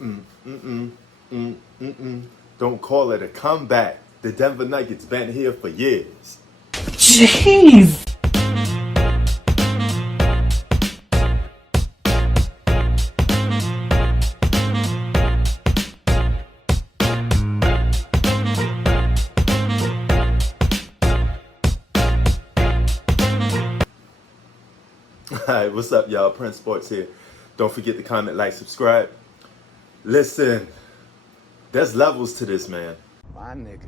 Don't call it a comeback. The Denver Nuggets been here for years. Jeez. Alright, what's up, y'all? Prince Sports here. Don't forget to comment, like, subscribe. Listen, there's levels to this, man. My nigga.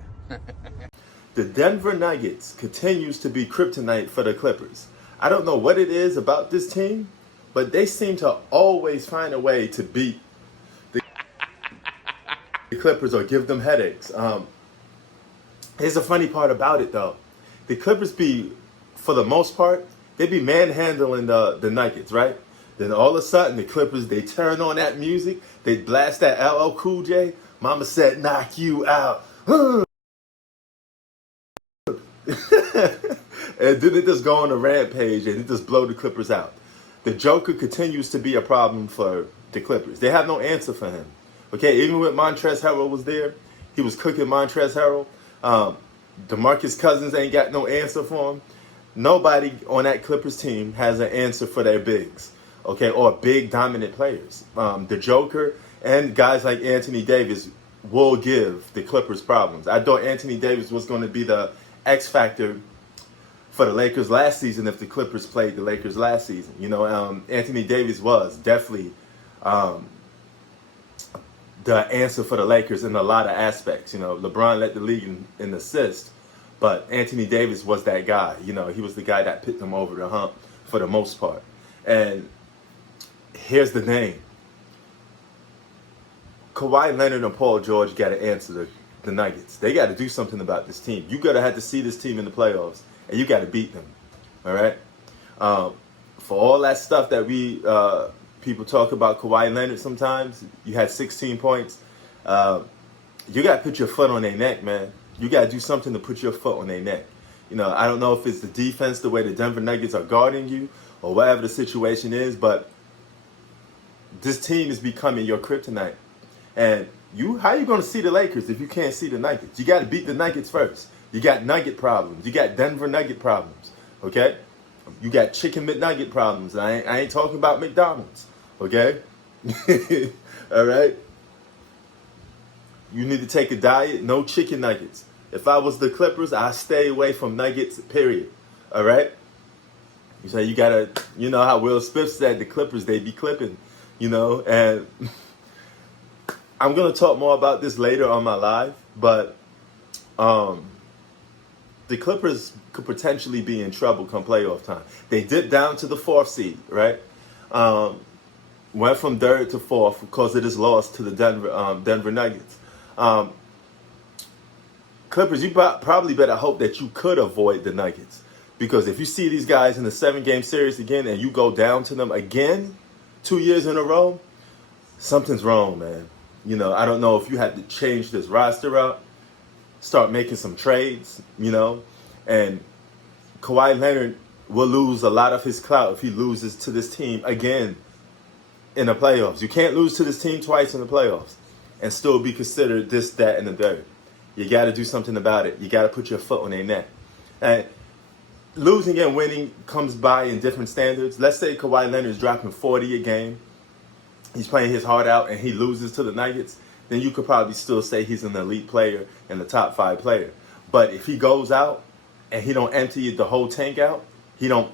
The Denver Nuggets continues to be kryptonite for the Clippers. I don't know what it is about this team, but they seem to always find a way to beat the Clippers or give them headaches. Here's the funny part about it, though. The Clippers be, for the most part, they be manhandling the Nuggets, right? Then all of a sudden, the Clippers, they turn on that music. They blast that LL Cool J. Mama said, knock you out. And then it just go on a rampage and it just blow the Clippers out. The Joker continues to be a problem for the Clippers. They have no answer for him. Okay, even when Montrezl Harrell was there, he was cooking Montrezl Harrell. DeMarcus Cousins ain't got no answer for him. Nobody on that Clippers team has an answer for their bigs, okay, or big dominant players. The Joker and guys like Anthony Davis will give the Clippers problems. I thought Anthony Davis was going to be the X factor for the Lakers last season if the Clippers played the Lakers last season. You know, Anthony Davis was definitely the answer for the Lakers in a lot of aspects. You know, LeBron led the league in assists, but Anthony Davis was that guy. You know, he was the guy that picked them over the hump for the most part. And here's the name. Kawhi Leonard and Paul George got to answer the Nuggets. They got to do something about this team. You got to have to see this team in the playoffs, and you got to beat them. All right? For all that stuff that we people talk about Kawhi Leonard sometimes, you had 16 points. You got to put your foot on their neck, man. You got to do something to put your foot on their neck. You know, I don't know if it's the defense, the way the Denver Nuggets are guarding you, or whatever the situation is, but this team is becoming your kryptonite. And how you going to see the Lakers if you can't see the Nuggets? You got to beat the Nuggets first. You got Nugget problems. You got Denver Nugget problems. Okay? You got Chicken McNugget problems. I ain't talking about McDonald's. Okay? All right? You need to take a diet. No chicken nuggets. If I was the Clippers, I'd stay away from nuggets, period. All right? You say you got to, you know how Will Smith said the Clippers, they be clipping. You know? And I'm going to talk more about this later on my live, but the Clippers could potentially be in trouble come playoff time. They dipped down to the 4th seed, right? Went from 3rd to 4th because of this loss to the Denver Nuggets. Clippers, you probably better hope that you could avoid the Nuggets, because if you see these guys in the 7-game series again and you go down to them again 2 years in a row, something's wrong, man. You know, I don't know if you had to change this roster up, start making some trades, you know, and Kawhi Leonard will lose a lot of his clout if he loses to this team again in the playoffs. You can't lose to this team twice in the playoffs and still be considered this, that, and the third. You got to do something about it. You got to put your foot on their neck. And losing and winning comes by in different standards. Let's say Kawhi Leonard is dropping 40 a game. He's playing his heart out and he loses to the Nuggets, then you could probably still say he's an elite player and the top 5 player. But if he goes out and he don't empty the whole tank out, he don't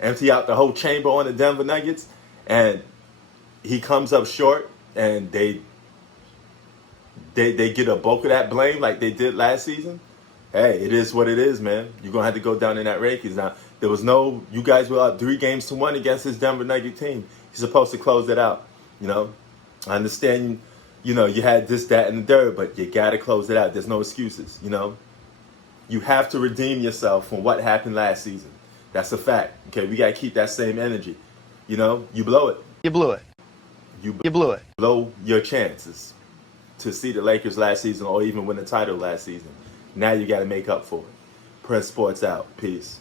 empty out the whole chamber on the Denver Nuggets, and he comes up short and they get a bulk of that blame like they did last season, hey, it is what it is, man. You're going to have to go down in that rankings. Now, you guys were up 3-1 against this Denver Nugget team. You're supposed to close it out, you know. I understand, you know, you had this, that, and the third, but you got to close it out. There's no excuses, you know. You have to redeem yourself from what happened last season. That's a fact, okay? We got to keep that same energy. You know, you blow it. You blew it. You blew it. Blow your chances to see the Lakers last season or even win the title last season. Now you got to make up for it. Prince Sports out. Peace.